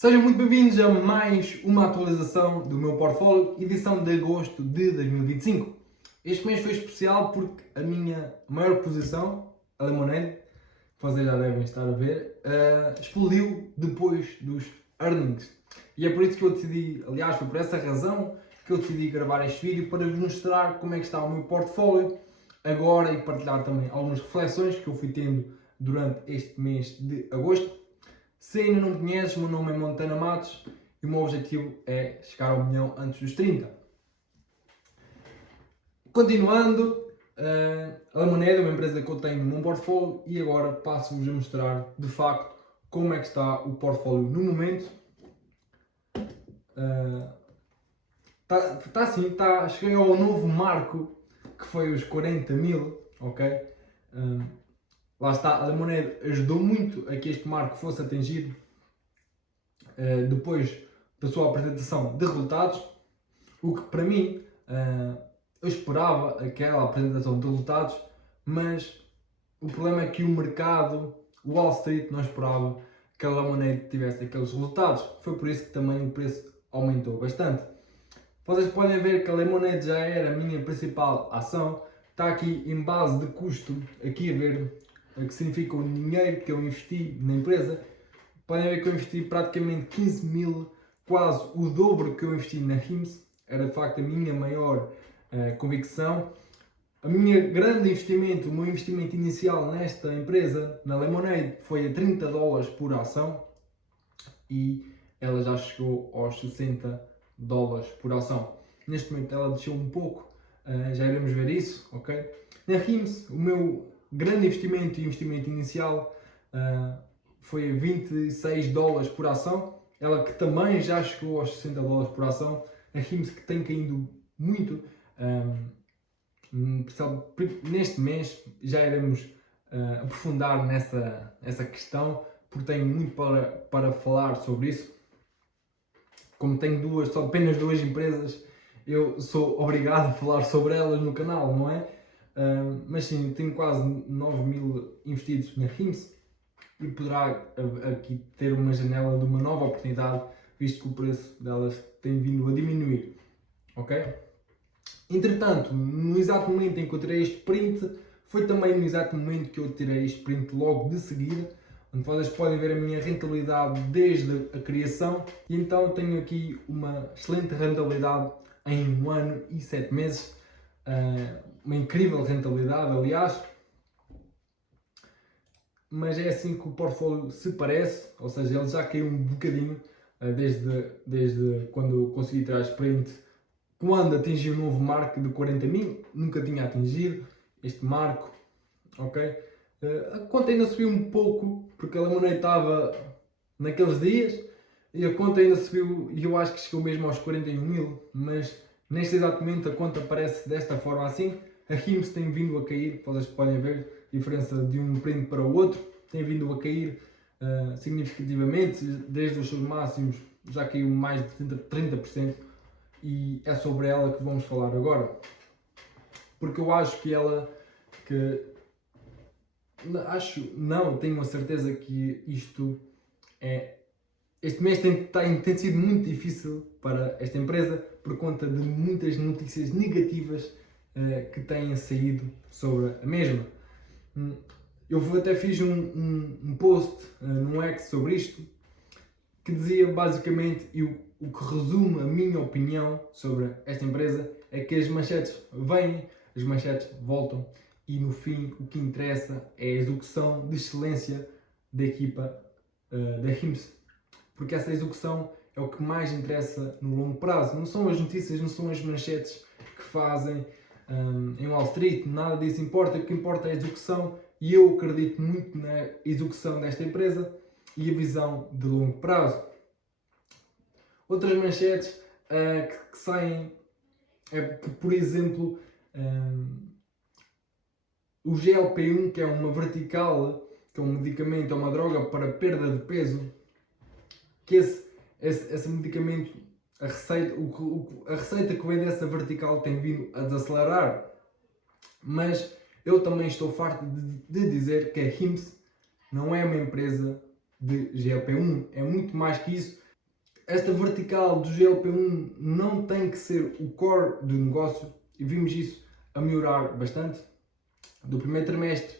Sejam muito bem-vindos a mais uma atualização do meu portfólio, edição de agosto de 2025. Este mês foi especial porque a minha maior posição, a Lemonade, que vocês já devem estar a ver, explodiu depois dos earnings. E é por isso que eu decidi, aliás, foi por essa razão que eu decidi gravar este vídeo para vos mostrar como é que está o meu portfólio agora e partilhar também algumas reflexões que eu fui tendo durante este mês de agosto. Se ainda não me conheces, o meu nome é Montana Matos e o meu objetivo é chegar ao milhão antes dos 30. Continuando, a Lemonade é uma empresa que eu tenho no meu portfólio e agora passo-vos a mostrar de facto como é que está o portfólio no momento. Cheguei ao novo marco que foi os 40 mil, ok? Lá está, a Lemonade ajudou muito a que este marco fosse atingido depois da sua apresentação de resultados, o que para mim eu esperava aquela apresentação de resultados, mas o problema é que o mercado, o Wall Street, não esperava que a Lemonade tivesse aqueles resultados. Foi por isso que também o preço aumentou bastante. Vocês podem ver que a Lemonade já era a minha principal ação. Está aqui em base de custo, aqui a ver o que significa o dinheiro que eu investi na empresa. Podem ver que eu investi praticamente 15 mil, quase o dobro que eu investi na RIMS. Era de facto a minha maior convicção. O meu investimento inicial nesta empresa, na Lemonade, foi a 30 dólares por ação e ela já chegou aos 60 dólares por ação. Neste momento ela desceu um pouco, já iremos ver isso, ok? Na RIMS, o meu grande investimento e investimento inicial foi 26 dólares por ação, ela que também já chegou aos 60 dólares por ação. A RIMS que tem caído muito, neste mês já iremos aprofundar nessa questão, porque tenho muito para falar sobre isso. Como tenho só apenas duas empresas, eu sou obrigado a falar sobre elas no canal, não é? Mas sim, tenho quase 9 mil investidos na RIMS e poderá aqui ter uma janela de uma nova oportunidade, visto que o preço delas tem vindo a diminuir, ok? Entretanto, no exato momento em que eu tirei este print, foi também no exato momento que eu tirei este print logo de seguida, onde vocês podem ver a minha rentabilidade desde a criação, e então tenho aqui uma excelente rentabilidade em 1 ano e 7 meses, uma incrível rentabilidade, aliás, mas é assim que o portfólio se parece, ou seja, ele já caiu um bocadinho desde quando eu consegui tirar este print. Quando atingi o novo marco de 40 mil, nunca tinha atingido este marco, ok? A conta ainda subiu um pouco, porque a Lemonade estava naqueles dias, e a conta ainda subiu, e eu acho que chegou mesmo aos 41 mil, mas neste exato momento a conta aparece desta forma assim. A RIMS tem vindo a cair, vocês podem ver a diferença de um print para o outro, tem vindo a cair significativamente, desde os seus máximos já caiu mais de 30%. E é sobre ela que vamos falar agora, porque eu acho que tenho a certeza que este mês tem sido muito difícil para esta empresa por conta de muitas notícias negativas que têm saído sobre a mesma. Eu até fiz um post num X sobre isto, que dizia basicamente, e o que resume a minha opinião sobre esta empresa, é que as manchetes vêm, as manchetes voltam, e no fim o que interessa é a execução de excelência da equipa da RIMS, porque essa execução é o que mais interessa no longo prazo. Não são as notícias, não são as manchetes que fazem em Wall Street, nada disso importa. O que importa é a execução, e eu acredito muito na execução desta empresa e a visão de longo prazo. Outras manchetes que saem é que, por exemplo, o GLP-1, que é uma vertical, que é um medicamento, é uma droga para perda de peso, que esse medicamento, a receita que vem dessa vertical tem vindo a desacelerar. Mas eu também estou farto de dizer que a RIMS não é uma empresa de GLP-1, é muito mais que isso. esta vertical do GLP-1 não tem que ser o core do negócio e vimos isso a melhorar bastante. Do primeiro trimestre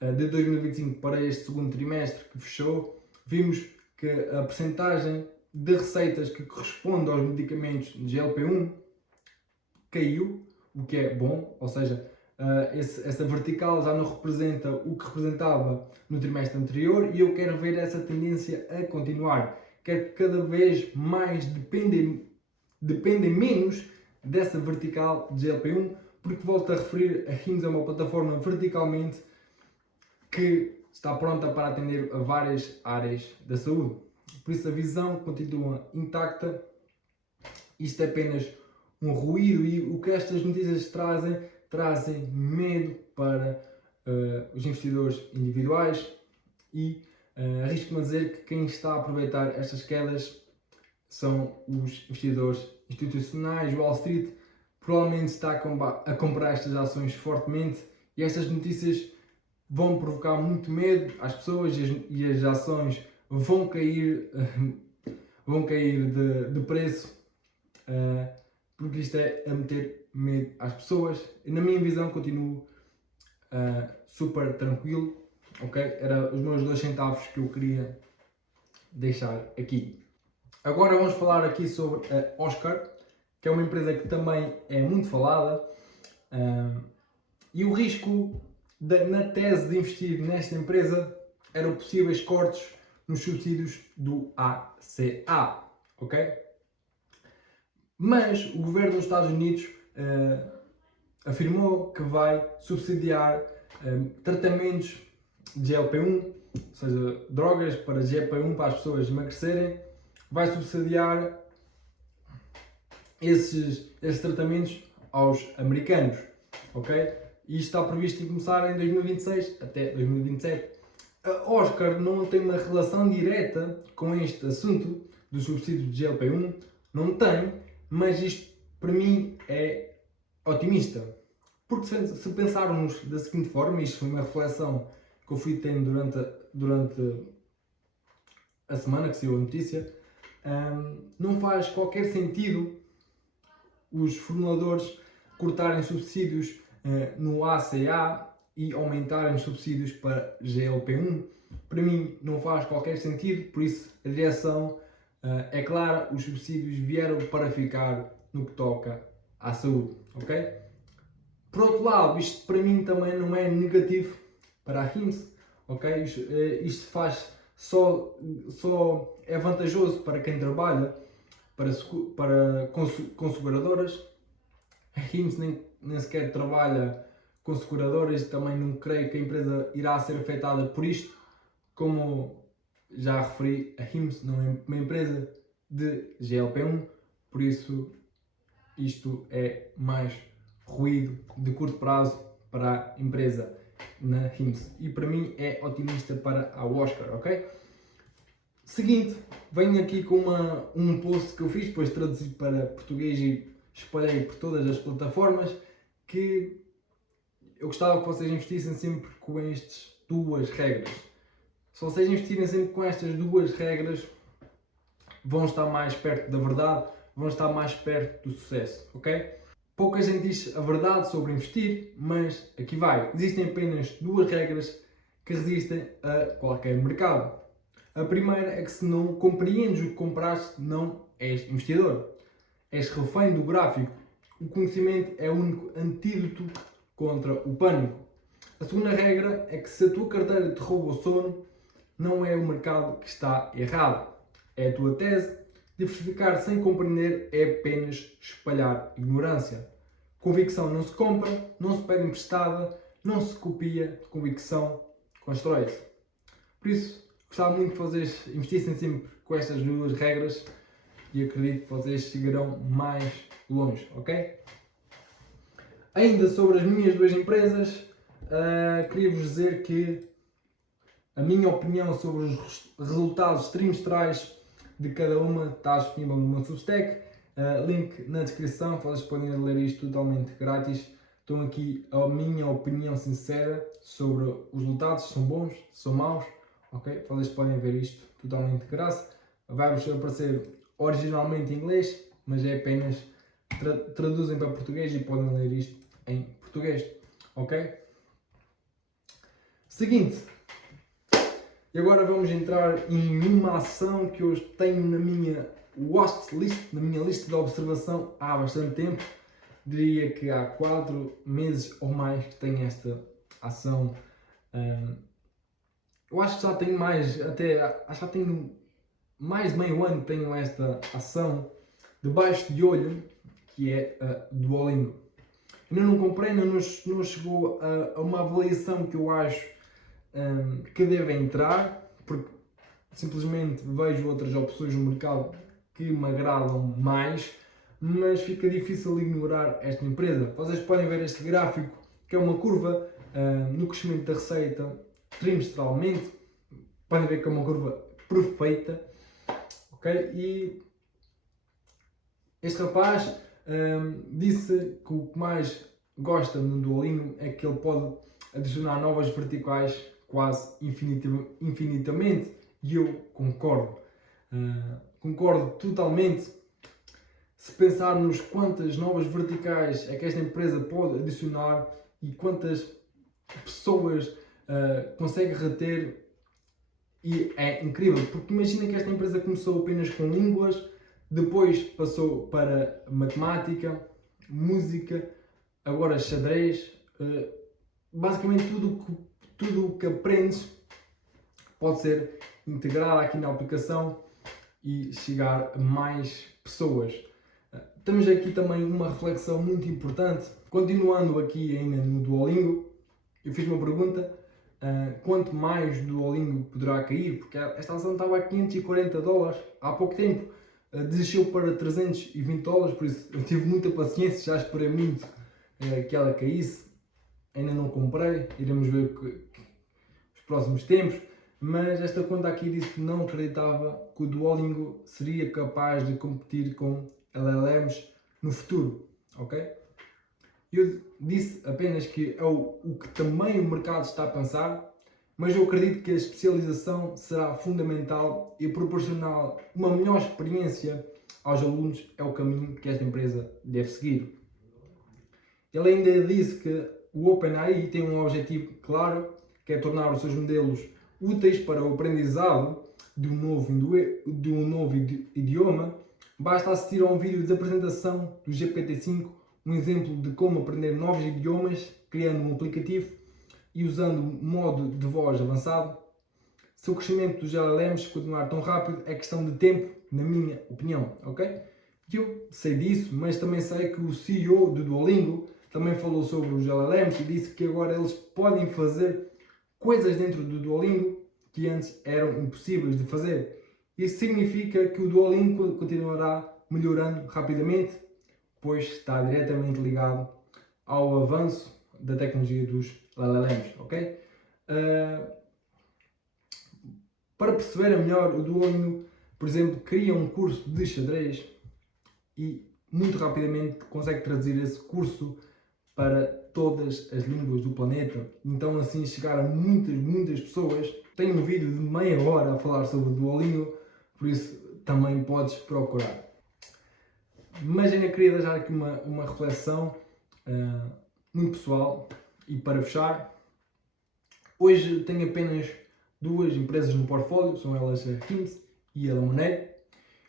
de 2025 para este segundo trimestre que fechou, vimos que a percentagem de receitas que corresponde aos medicamentos de GLP-1 caiu, o que é bom, ou seja, essa vertical já não representa o que representava no trimestre anterior e eu quero ver essa tendência a continuar. Quero que cada vez mais dependem menos dessa vertical de GLP-1, porque volto a referir, a Hims é uma plataforma verticalmente que está pronta para atender a várias áreas da saúde. Por isso a visão continua intacta. Isto é apenas um ruído e o que estas notícias trazem medo para os investidores individuais e arrisco-me a dizer que quem está a aproveitar estas quedas são os investidores institucionais. Wall Street provavelmente está a comprar estas ações fortemente e estas notícias vão provocar muito medo às pessoas e as ações vão cair de preço, porque isto é a meter medo às pessoas. E na minha visão continuo super tranquilo, ok? Era os meus 2 centavos que eu queria deixar aqui. Agora vamos falar aqui sobre a Oscar, que é uma empresa que também é muito falada, e o risco na tese de investir nesta empresa eram possíveis cortes nos subsídios do ACA, ok? Mas o governo dos Estados Unidos afirmou que vai subsidiar tratamentos de GLP-1, ou seja, drogas para GLP-1 para as pessoas emagrecerem, vai subsidiar esses tratamentos aos americanos, ok? E isto está previsto em começar em 2026 até 2027. A Oscar não tem uma relação direta com este assunto dos subsídios de GLP-1, não tem, mas isto para mim é otimista. Porque se pensarmos da seguinte forma, isto foi uma reflexão que eu fui tendo durante a semana que saiu a notícia, não faz qualquer sentido os formuladores cortarem subsídios no ACA e aumentarem os subsídios para GLP-1. Para mim não faz qualquer sentido, por isso a direção é clara, os subsídios vieram para ficar no que toca à saúde, ok? Por outro lado, isto para mim também não é negativo para a Hims, ok? Isto faz só é vantajoso para quem trabalha com seguradoras. A Hims nem sequer trabalha com seguradoras e também não creio que a empresa irá ser afetada por isto. Como já referi, a Hims não é uma empresa de GLP-1, por isso isto é mais ruído de curto prazo para a empresa na Hims. E para mim é otimista para a Oscar, ok? Seguinte, venho aqui com um post que eu fiz, depois traduzi para português e espalhei por todas as plataformas, que eu gostava que vocês investissem sempre com estas 2 regras. Se vocês investirem sempre com estas 2 regras, vão estar mais perto da verdade, vão estar mais perto do sucesso, ok? Pouca gente diz a verdade sobre investir, mas aqui vai. Existem apenas 2 regras que resistem a qualquer mercado. A primeira é que se não compreendes o que compraste, não és investidor. És refém do gráfico. O conhecimento é o único antídoto contra o pânico. A segunda regra é que se a tua carteira te rouba o sono, não é o mercado que está errado. É a tua tese. Diversificar sem compreender é apenas espalhar ignorância. Convicção não se compra, não se pede emprestada, não se copia, convicção constrói-se. Por isso, gostava muito que vocês investissem sempre com estas 2 regras e acredito que vocês chegarão mais longe, ok? Ainda sobre as minhas 2 empresas, queria-vos dizer que a minha opinião sobre os resultados trimestrais de cada uma está disponível no meu Substack, link na descrição, vocês podem ler isto totalmente grátis. Estão aqui a minha opinião sincera sobre os resultados, se são bons, se são maus, ok? Vocês podem ver isto totalmente de graça. Vai-vos aparecer originalmente em inglês, mas é apenas traduzem para português e podem ler isto em português, ok? Seguinte, e agora vamos entrar em uma ação que eu tenho na minha watch list, na minha lista de observação há bastante tempo. Diria que há 4 meses ou mais que tenho esta ação. Eu acho que já tenho mais, acho que já tenho mais de meio ano que tenho esta ação debaixo de olho, que é a Duolingo. Ainda não comprei, ainda não chegou a uma avaliação que eu acho que deve entrar, porque simplesmente vejo outras opções no mercado que me agradam mais, mas fica difícil ignorar esta empresa. Vocês podem ver este gráfico, que é uma curva no crescimento da receita trimestralmente. Podem ver que é uma curva perfeita, ok? E este rapaz disse que o que mais gosta no Duolingo é que ele pode adicionar novas verticais quase infinitamente, e eu concordo. Concordo totalmente. Se pensarmos quantas novas verticais é que esta empresa pode adicionar e quantas pessoas consegue reter, e é incrível, porque imagina que esta empresa começou apenas com línguas, depois passou para matemática, música, agora xadrez. Basicamente tudo o que aprendes pode ser integrado aqui na aplicação e chegar a mais pessoas. Temos aqui também uma reflexão muito importante. Continuando aqui ainda no Duolingo, eu fiz uma pergunta: quanto mais o Duolingo poderá cair? Porque esta ação estava a $540 há pouco tempo, desceu para $320, por isso eu tive muita paciência, já esperei muito que ela caísse. Ainda não comprei, iremos ver os próximos tempos, mas esta conta aqui disse que não acreditava que o Duolingo seria capaz de competir com LLMs no futuro, ok? Eu disse apenas que é o que também o mercado está a pensar, mas eu acredito que a especialização será fundamental e proporcionar uma melhor experiência aos alunos é o caminho que esta empresa deve seguir. Ele ainda disse que o OpenAI tem um objetivo claro, que é tornar os seus modelos úteis para o aprendizado de um novo idioma. Basta assistir a um vídeo de apresentação do GPT-5, um exemplo de como aprender novos idiomas, criando um aplicativo e usando um modo de voz avançado. Se o crescimento dos LLMs continuar tão rápido, é questão de tempo, na minha opinião, ok? Eu sei disso, mas também sei que o CEO do Duolingo também falou sobre os LLMs e disse que agora eles podem fazer coisas dentro do Duolingo que antes eram impossíveis de fazer. Isso significa que o Duolingo continuará melhorando rapidamente, pois está diretamente ligado ao avanço da tecnologia dos LLMs, ok? Para perceber melhor, o Duolingo, por exemplo, cria um curso de xadrez e muito rapidamente consegue traduzir esse curso para todas as línguas do planeta. Então assim chegar a muitas pessoas. Tenho um vídeo de meia hora a falar sobre o Duolingo, por isso também podes procurar. Mas ainda queria deixar aqui uma reflexão muito pessoal. E para fechar, hoje tenho apenas 2 empresas no portfólio, são elas a Teams e a Lemonade.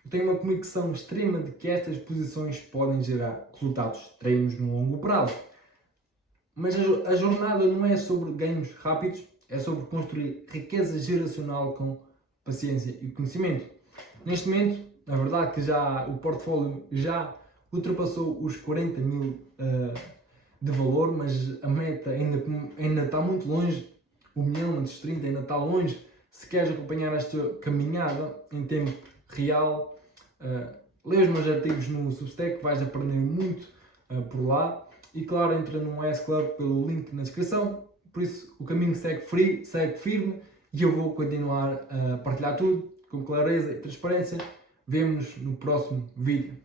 Eu tenho uma convicção extrema de que estas posições podem gerar resultados extremos no longo prazo. Mas a jornada não é sobre ganhos rápidos, é sobre construir riqueza geracional com paciência e conhecimento. Neste momento, na verdade que já o portfólio já ultrapassou os 40 mil de valor, mas a meta ainda está muito longe, o milhão antes de 30 ainda está longe. Se queres acompanhar esta caminhada em tempo real, lê os meus artigos no Substack, vais aprender muito por lá. E claro, entra no S-Club pelo link na descrição. Por isso o caminho segue firme e eu vou continuar a partilhar tudo com clareza e transparência. Vemo-nos no próximo vídeo.